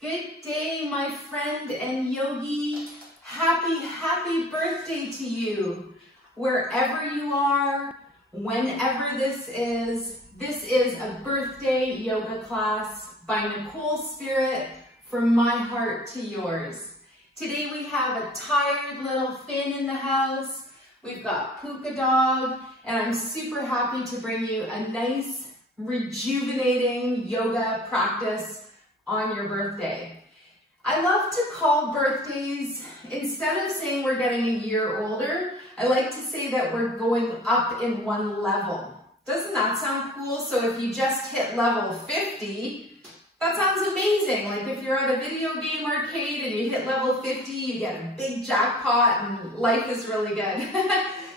Good day, my friend and yogi. Happy birthday to you. Wherever you are, whenever this is a birthday yoga class by Nicole Spirit from my heart to yours. Today we have a tired little Finn in the house. We've got Puka Dog, and I'm super happy to bring you a nice, rejuvenating yoga practice on your birthday. I love to call birthdays, instead of saying we're getting a year older, I like to say that we're going up in one level. Doesn't that sound cool? So if you just hit level 50, that sounds amazing. Like if you're at a video game arcade and you hit level 50, you get a big jackpot and life is really good.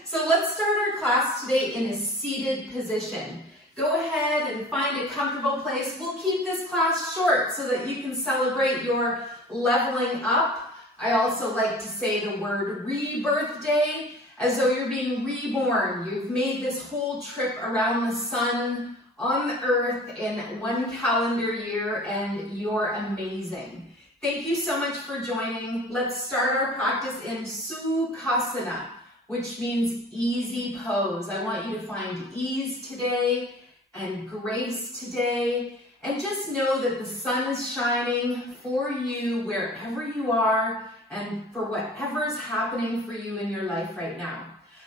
So let's start our class today in a seated position. Go ahead and find a comfortable place. We'll keep this class short so that you can celebrate your leveling up. I also like to say the word rebirth day, as though you're being reborn. You've made this whole trip around the sun on the earth in one calendar year, and you're amazing. Thank you so much for joining. Let's start our practice in Sukhasana, which means easy pose. I want you to find ease today and grace today, and just know that the sun is shining for you wherever you are and for whatever is happening for you in your life right now.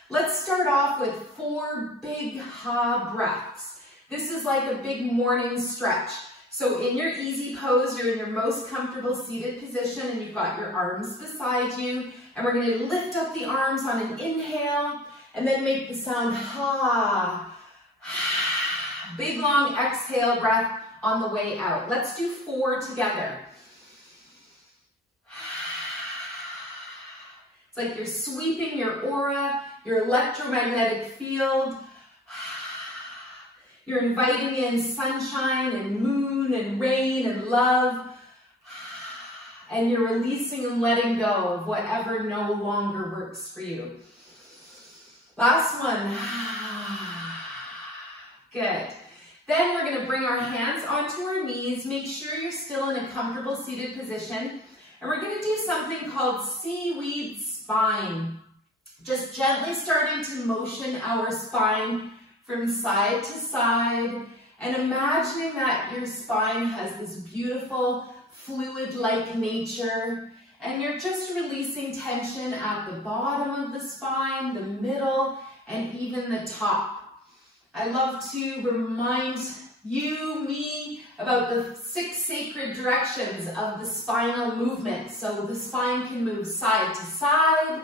Let's start off with 4 big ha breaths. This is like a big morning stretch. So in your easy pose, you're in your most comfortable seated position and you've got your arms beside you, and we're going to lift up the arms on an inhale and then make the sound ha. Big long exhale breath on the way out. Let's do 4 together. It's like you're sweeping your aura, your electromagnetic field. You're inviting in sunshine and moon and rain and love. And you're releasing and letting go of whatever no longer works for you. Last one. Good. Then we're going to bring our hands onto our knees. Make sure you're still in a comfortable seated position. And we're going to do something called seaweed spine. Just gently starting to motion our spine from side to side, and imagining that your spine has this beautiful fluid-like nature, and you're just releasing tension at the bottom of the spine, the middle, and even the top. I love to remind you, me, about the 6 sacred directions of the spinal movement. So the spine can move side to side,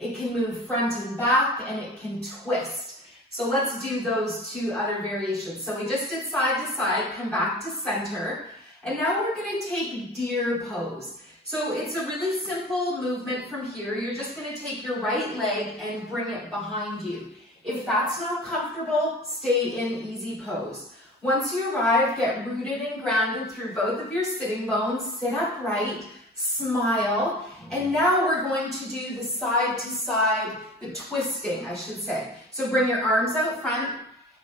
it can move front and back, and it can twist. So let's do those 2 other variations. So we just did side to side, come back to center, and now we're going to take deer pose. So it's a really simple movement from here. You're just going to take your right leg and bring it behind you. If that's not comfortable, stay in easy pose. Once you arrive, get rooted and grounded through both of your sitting bones, sit upright, smile, and now we're going to do the side to side, the twisting, I should say. So bring your arms out front,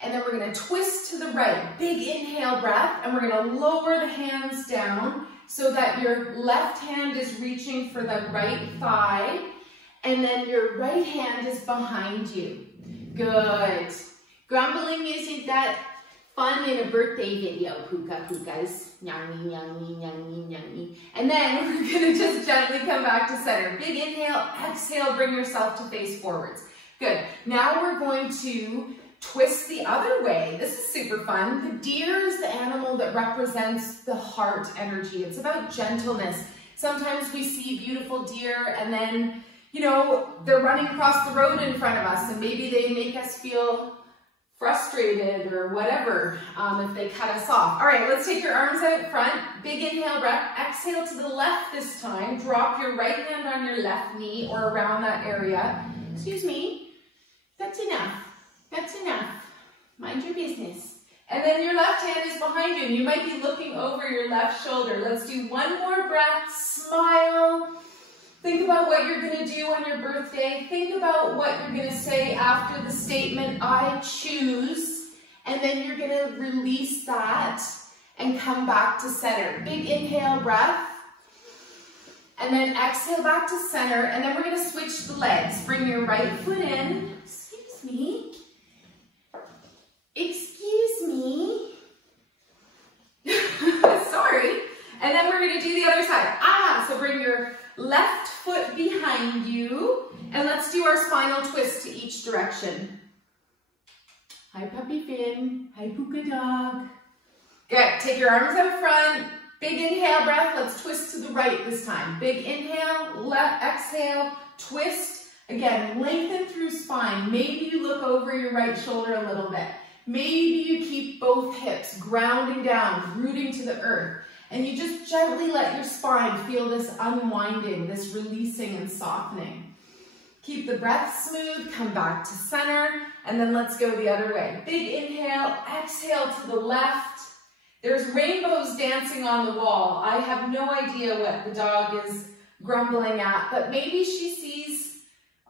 and then we're going to twist to the right. Big inhale breath, and we're going to lower the hands down so that your left hand is reaching for the right thigh, and then your right hand is behind you. Good. Grumbling isn't that fun in a birthday video, pukas. And then we're going to just gently come back to center. Big inhale, exhale, bring yourself to face forwards. Good. Now we're going to twist the other way. This is super fun. The deer is the animal that represents the heart energy. It's about gentleness. Sometimes we see beautiful deer and then, you know, they're running across the road in front of us and maybe they make us feel frustrated or whatever if they cut us off. All right, let's take your arms out front. Big inhale breath. Exhale to the left this time. Drop your right hand on your left knee or around that area. Excuse me. That's enough. That's enough. Mind your business. And then your left hand is behind you. You might be looking over your left shoulder. Let's do 1 more breath. Smile. Think about what you're going to do on your birthday. Think about what you're going to say after the statement, I choose. And then you're going to release that and come back to center. Big inhale breath. And then exhale back to center. And then we're gonna switch the legs. Bring your right foot in. Excuse me. Excuse me. Sorry. And then we're gonna do the other side. So bring your left foot behind you. And let's do our spinal twist to each direction. Hi, Puppy Finn. Hi, Puka Dog. Good. Take your arms out front. Big inhale breath. Let's twist to the right this time. Big inhale, left, exhale, twist. Again, lengthen through spine. Maybe you look over your right shoulder a little bit. Maybe you keep both hips grounding down, rooting to the earth. And you just gently let your spine feel this unwinding, this releasing and softening. Keep the breath smooth, come back to center, and then let's go the other way. Big inhale, exhale to the left. There's rainbows dancing on the wall. I have no idea what the dog is grumbling at, but maybe she sees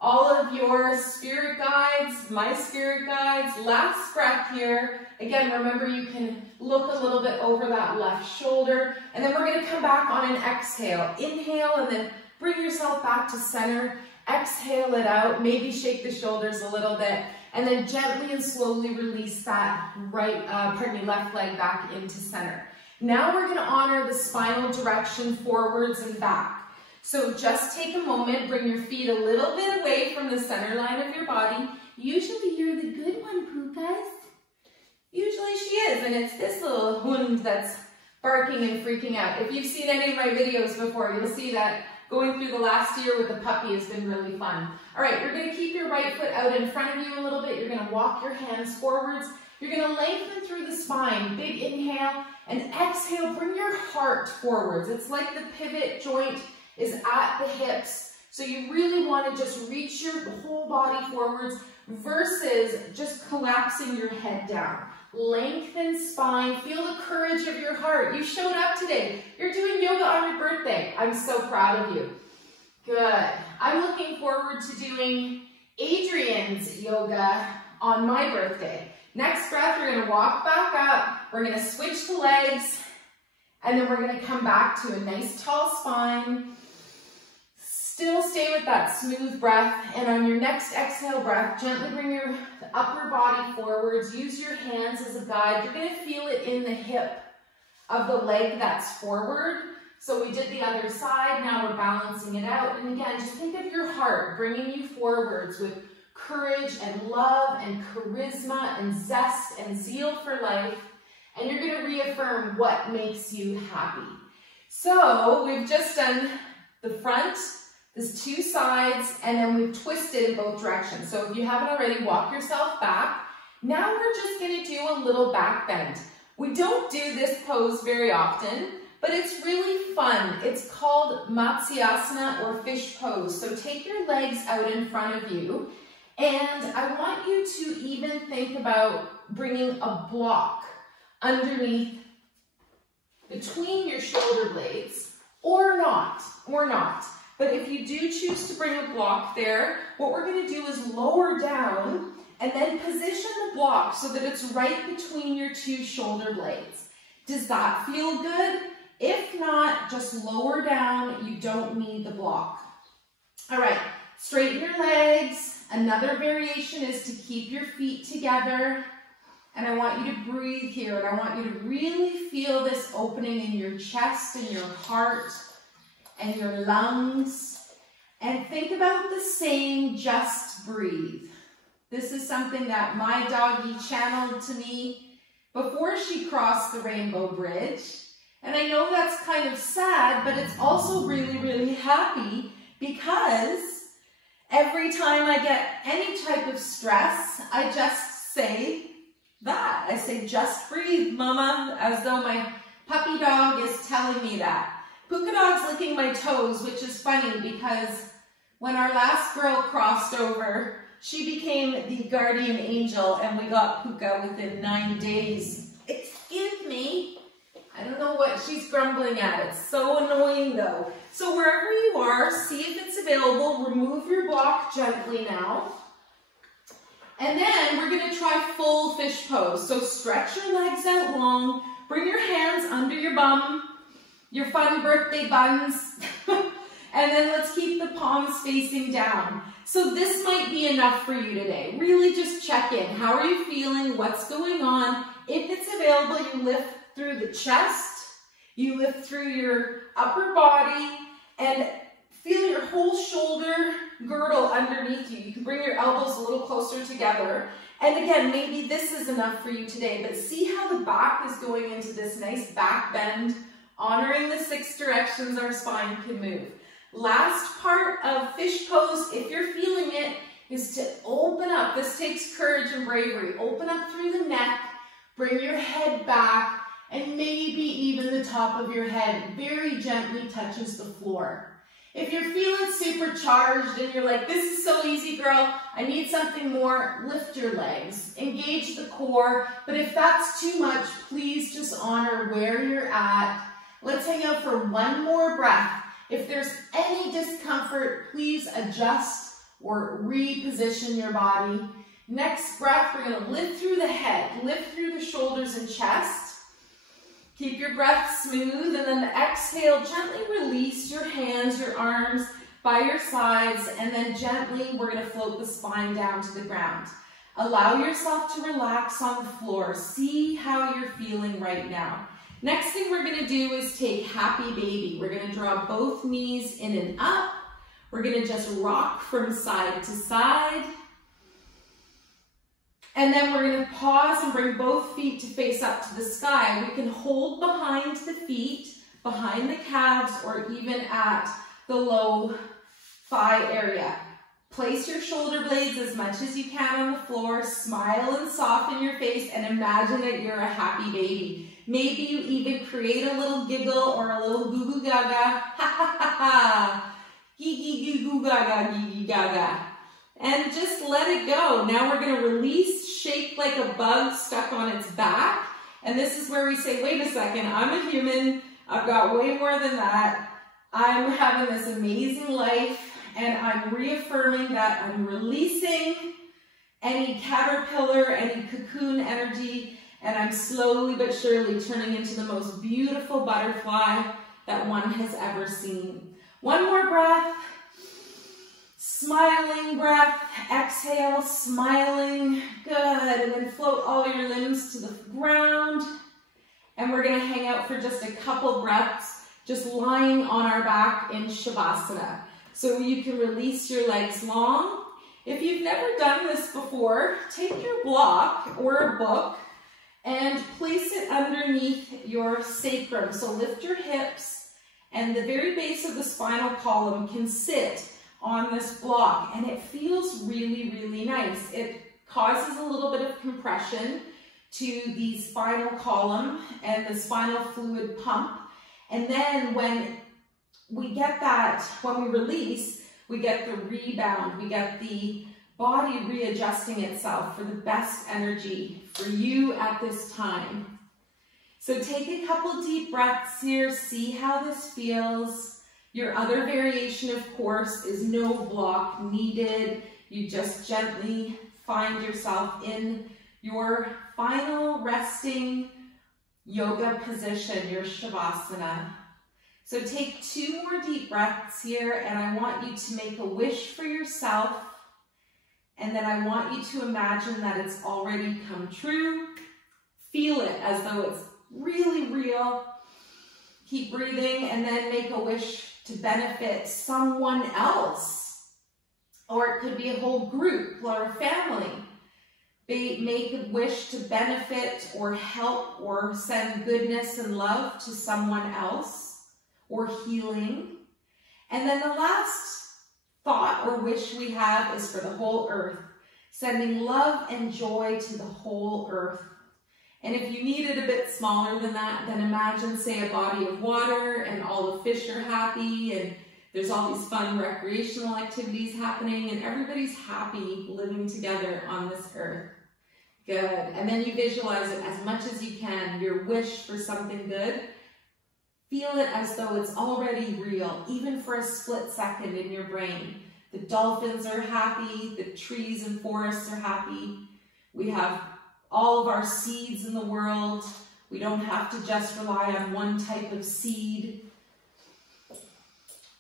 all of your spirit guides, my spirit guides. Last breath here. Again, remember you can look a little bit over that left shoulder, and then we're gonna come back on an exhale. Inhale, and then bring yourself back to center. Exhale it out, maybe shake the shoulders a little bit, and then gently and slowly release that left leg back into center. Now we're gonna honor the spinal direction forwards and back. So just take a moment, bring your feet a little bit away from the center line of your body. Usually you're the good one, Pukas. Usually she is, and it's this little hund that's barking and freaking out. If you've seen any of my videos before, you'll see that going through the last year with the puppy has been really fun. All right, you're gonna keep your right foot out in front of you a little bit. You're gonna walk your hands forwards. You're gonna lengthen through the spine. Big inhale, and exhale, bring your heart forwards. It's like the pivot joint is at the hips. So you really wanna just reach your whole body forwards versus just collapsing your head down. Lengthen spine, feel the courage of your heart. You showed up today. You're doing yoga on your birthday. I'm so proud of you. Good. I'm looking forward to doing Adrian's yoga on my birthday. Next breath, we're gonna walk back up. We're gonna switch the legs, and then we're gonna come back to a nice tall spine. Still stay with that smooth breath, and on your next exhale breath, gently bring your upper body forwards. Use your hands as a guide. You're gonna feel it in the hip of the leg that's forward. So we did the other side, now we're balancing it out. And again, just think of your heart bringing you forwards with courage and love and charisma and zest and zeal for life. And you're gonna reaffirm what makes you happy. So we've just done the front, there's two sides, and then we've twisted in both directions. So if you haven't already, walk yourself back. Now we're just gonna do a little back bend. We don't do this pose very often, but it's really fun. It's called Matsyasana or fish pose. So take your legs out in front of you, and I want you to even think about bringing a block underneath between your shoulder blades, or not. But if you do choose to bring a block there, what we're gonna do is lower down and then position the block so that it's right between your two shoulder blades. Does that feel good? If not, just lower down. You don't need the block. All right, straighten your legs. Another variation is to keep your feet together. And I want you to breathe here, and I want you to really feel this opening in your chest and your heart and your lungs. And think about the saying, just breathe. This is something that my doggie channeled to me before she crossed the Rainbow Bridge. And I know that's kind of sad, but it's also really, really happy, because every time I get any type of stress, I just say that. I say, just breathe, mama, as though my puppy dog is telling me that. Puka Dog's licking my toes, which is funny because when our last girl crossed over, she became the guardian angel, and we got Puka within 9 days. Excuse me. I don't know what she's grumbling at. It's so annoying though. So wherever you are, see if it's available. Remove your block gently now. And then we're gonna try full fish pose. So stretch your legs out long. Bring your hands under your bum, your fun birthday buns. And then let's keep the palms facing down. So this might be enough for you today. Really just check in. How are you feeling? What's going on? If it's available, you lift through the chest, you lift through your upper body, and feel your whole shoulder girdle underneath you. You can bring your elbows a little closer together. And again, maybe this is enough for you today, but see how the back is going into this nice back bend, honoring the 6 directions our spine can move. Last part of fish pose, if you're feeling it, is to open up. This takes courage and bravery. Open up through the neck, bring your head back, and maybe even the top of your head very gently touches the floor. If you're feeling supercharged and you're like, this is so easy, girl, I need something more, lift your legs, engage the core. But if that's too much, please just honor where you're at. Let's hang out for one more breath. If there's any discomfort, please adjust or reposition your body. Next breath, we're going to lift through the head, lift through the shoulders and chest. Keep your breath smooth, and then exhale, gently release your hands, your arms by your sides, and then gently we're going to float the spine down to the ground. Allow yourself to relax on the floor. See how you're feeling right now. Next thing we're going to do is take happy baby. We're going to draw both knees in and up. We're going to just rock from side to side. And then we're going to pause and bring both feet to face up to the sky. We can hold behind the feet, behind the calves, or even at the low thigh area. Place your shoulder blades as much as you can on the floor. Smile and soften your face and imagine that you're a happy baby. Maybe you even create a little giggle or a little goo goo gaga. Ha ha ha ha. Gee gee goo goo gaga, gee gee gaga. And just let it go. Now we're going to release, shake like a bug stuck on its back. And this is where we say, wait a second, I'm a human. I've got way more than that. I'm having this amazing life. And I'm reaffirming that I'm releasing any caterpillar, any cocoon energy. And I'm slowly but surely turning into the most beautiful butterfly that one has ever seen. One more breath. Smiling breath, exhale, smiling, good, and then float all your limbs to the ground. And we're going to hang out for just a couple breaths, just lying on our back in Shavasana. So you can release your legs long. If you've never done this before, take your block or a book and place it underneath your sacrum. So lift your hips, and the very base of the spinal column can sit on this block, and it feels really, really nice. It causes a little bit of compression to the spinal column and the spinal fluid pump. And then when we get that, when we release, we get the rebound, we get the body readjusting itself for the best energy for you at this time. So take a couple deep breaths here, see how this feels. Your other variation, of course, is no block needed. You just gently find yourself in your final resting yoga position, your Shavasana. So take 2 more deep breaths here, and I want you to make a wish for yourself. And then I want you to imagine that it's already come true. Feel it as though it's really real. Keep breathing, and then make a wish to benefit someone else. Or it could be a whole group or a family. Make a wish to benefit or help or send goodness and love to someone else, or healing. And then the last thought or wish we have is for the whole earth, sending love and joy to the whole earth. And if you need it a bit smaller than that, then imagine, say, a body of water and all the fish are happy and there's all these fun recreational activities happening and everybody's happy living together on this earth. Good. And then you visualize it as much as you can, your wish for something good. Feel it as though it's already real, even for a split second in your brain. The dolphins are happy, the trees and forests are happy. We have all of our seeds in the world. We don't have to just rely on one type of seed.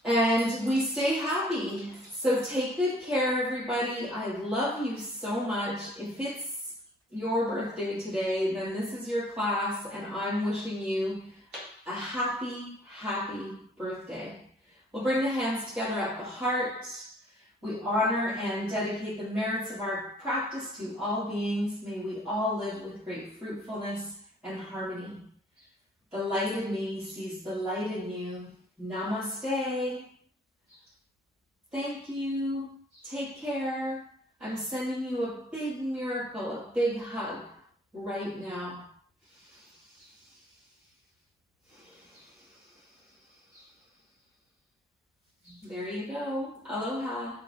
and we stay happy. So take good care, everybody. I love you so much. If it's your birthday today, then this is your class, and I'm wishing you a happy, happy birthday. We'll bring the hands together at the heart. We honor and dedicate the merits of our practice to all beings. May we all live with great fruitfulness and harmony. The light in me sees the light in you. Namaste. Thank you. Take care. I'm sending you a big miracle, a big hug right now. There you go. Aloha.